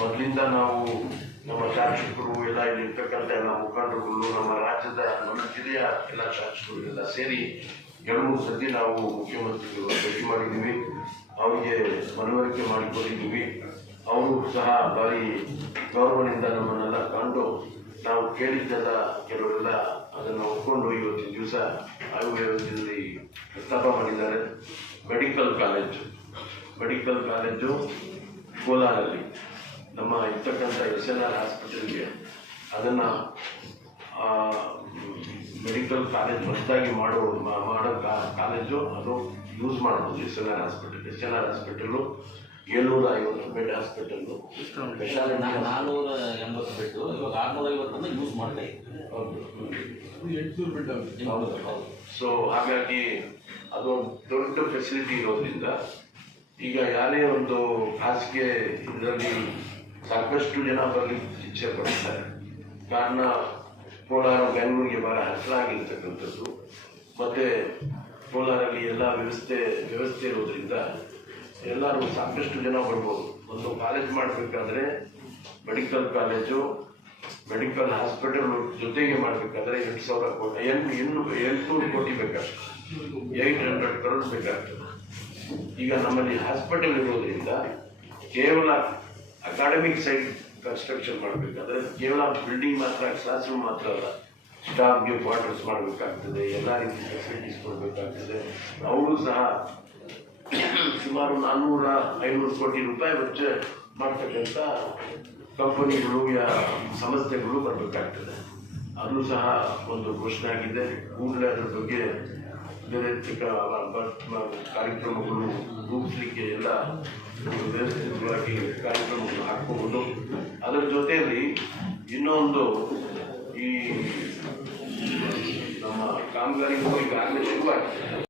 ಮೊದಲಿಂದ ನಾವು ನಮ್ಮ ಶಾಸಕರು ಎಲ್ಲ ಇಲ್ಲಿ ಇರ್ತಕ್ಕಂಥ ಎಲ್ಲ ಮುಖಂಡರುಗಳು ನಮ್ಮ ರಾಜ್ಯದ, ನಮ್ಮ ಜಿಲ್ಲೆಯ ಎಲ್ಲ ಶಾಸಕರು ಎಲ್ಲ ಸೇರಿ ಎರಡು ಸತಿ ನಾವು ಮುಖ್ಯಮಂತ್ರಿಗಳು ಭೇಟಿ ಮಾಡಿದ್ದೀವಿ. ಅವರಿಗೆ ಮನವರಿಕೆ ಮಾಡಿಕೊಂಡಿದ್ದೀವಿ. ಅವರು ಸಹ ಭಾರಿ ಗೌರವದಿಂದ ನಮ್ಮನ್ನೆಲ್ಲ ಕಂಡು ನಾವು ಕೇಳಿದ್ದೆಲ್ಲ ಕೆಲವರೆಲ್ಲ ಅದನ್ನು ಒಪ್ಕೊಂಡು ಇವತ್ತಿನ ದಿವಸ ಆಯುರ್ವೇದದಲ್ಲಿ ಪ್ರಸ್ತಾಪ ಮಾಡಿದ್ದಾರೆ. Medical college. ಮೆಡಿಕಲ್ ಕಾಲೇಜು ಕೋಲಾರಲ್ಲಿ ನಮ್ಮ ಇರ್ತಕ್ಕಂಥ ಎಸ್ ಎನ್ ಆರ್ ಹಾಸ್ಪಿಟಲ್ಗೆ ಅದನ್ನು ಮೆಡಿಕಲ್ ಕಾಲೇಜ್ ಹೊಸದಾಗಿ ಮಾಡೋ ಮಾ- ಮಾಡೋ ಕಾ- ಕಾಲೇಜು ಅದು ಯೂಸ್ ಮಾಡ್ಬೋದು S N R hospital S N R hospital ಏಳ್ನೂರ ಐವತ್ತು ಬೆಡ್ ಹಾಸ್ಪಿಟಲ್ಲು ನಾನ್ನೂರ ಎಂಬತ್ತು ಬೆಡ್ಡು ಇವಾಗ ಆರ್ನೂರ ಐವತ್ತನ್ನು ಯೂಸ್ ಮಾಡ್ತಾ ಇದ್ದೀವಿ ಹೌದು. ಎಂಟುನೂರು ಬೆಡ್ ಆಗುತ್ತೆ. ಹೌದು ಹೌದು. ಸೊ ಹಾಗಾಗಿ ಅದೊಂದು ದೊಡ್ಡ ಫೆಸಿಲಿಟಿ ಇರೋದ್ರಿಂದ ಈಗ ಯಾರೇ ಒಂದು ಖಾಸಗಿ ಇದರಲ್ಲಿ ಸಾಕಷ್ಟು ಜನ ಬರಲಿಕ್ಕೆ ಇಚ್ಛೆ ಪಡ್ತಾರೆ. ಕಾರಣ ಕೋಲಾರ ಬೆಂಗಳೂರಿಗೆ ಬಹಳ ಹತ್ತಿರ ಆಗಿರ್ತಕ್ಕಂಥದ್ದು ಮತ್ತೆ ಕೋಲಾರಲ್ಲಿ ಎಲ್ಲ ವ್ಯವಸ್ಥೆ ವ್ಯವಸ್ಥೆ ಇರೋದ್ರಿಂದ ಎಲ್ಲರೂ ಸಾಕಷ್ಟು ಜನ ಬರ್ಬೋದು. ಒಂದು ಕಾಲೇಜ್ ಮಾಡಬೇಕಾದ್ರೆ ಮೆಡಿಕಲ್ ಕಾಲೇಜು ಮೆಡಿಕಲ್ ಹಾಸ್ಪಿಟಲ್ ಜೊತೆಗೆ ಮಾಡಬೇಕಾದ್ರೆ ಎಂಟು ಸಾವಿರ ಕೋಟಿ, ಎಂಟು ಇನ್ನು ಎಂಟುನೂರು ಕೋಟಿ ಬೇಕಾಗ್ತದೆ. ಏಯ್ಟ್ ಹಂಡ್ರೆಡ್ ಕರೋಡ್ ಬೇಕಾಗ್ತದೆ. ಈಗ ನಮ್ಮಲ್ಲಿ ಹಾಸ್ಪಿಟಲ್ ಇರೋದ್ರಿಂದ ಕೇವಲ ಅಕಾಡೆಮಿಕ್ ಸೈಡ್ ಕನ್ಸ್ಟ್ರಕ್ಷನ್ ಮಾಡಬೇಕಾದ್ರೆ ಕೇವಲ ಬಿಲ್ಡಿಂಗ್ ಮಾತ್ರ ಕ್ಲಾಸ್ ರೂಮ್ ಮಾತ್ರ ಅಲ್ಲ. ಸ್ಟಾಫ್ಗೆ ಕ್ವಾರ್ಟರ್ಸ್ ಮಾಡಬೇಕಾಗ್ತದೆ, ಎಲ್ಲ ರೀತಿ ಫೆಸಿಲಿಟೀಸ್ ಕೊಡಬೇಕಾಗ್ತದೆ. ಅವರು ಸಹ ಸುಮಾರು ನಾನ್ನೂರ ಐನೂರು ಕೋಟಿ ರೂಪಾಯಿ ವೆಚ್ಚ ಮಾಡ್ತಕ್ಕಂಥ ಕಂಪನಿಗಳು, ಯಾ, ಸಂಸ್ಥೆಗಳು ಬರಬೇಕಾಗ್ತದೆ. ಅದು ಸಹ ಒಂದು ಪ್ರಶ್ನೆ ಆಗಿದೆ. ಕೂಡಲೇ ಅದ್ರ ಬಗ್ಗೆ ಬೇರೆ ಕಾರ್ಯಕ್ರಮಗಳು ರೂಪಿಸಲಿಕ್ಕೆ ಎಲ್ಲ ವ್ಯವಸ್ಥಿತವಾಗಿ ಕಾರ್ಯಕ್ರಮಗಳು ಹಾಕ್ಕೋಬಹುದು ಅದರ ಜೊತೆಯಲ್ಲಿ ಇನ್ನೊಂದು ಈ ನಮ್ಮ ಕಾಮಗಾರಿಗಳು ಈಗಾಗಲೇ ಶುರುವಾಗಿದೆ.